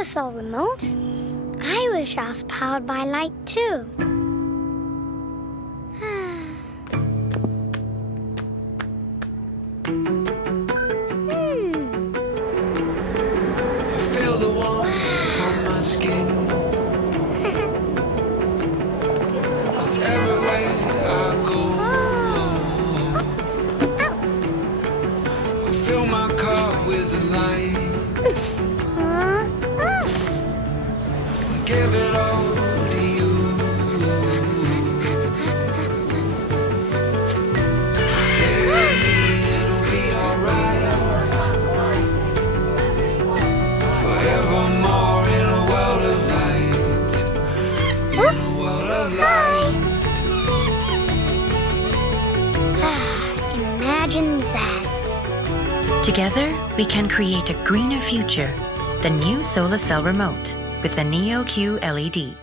SolarCell remote? I wish I was powered by light, too. I feel the warmth on my skin. It's everywhere I go. I fill my car with the light. Give it all to you. Stay with me, it'll be alright. Forevermore in a world of light. In a world of light. Imagine that. Together, we can create a greener future. The new SolarCell remote with the Neo QLED.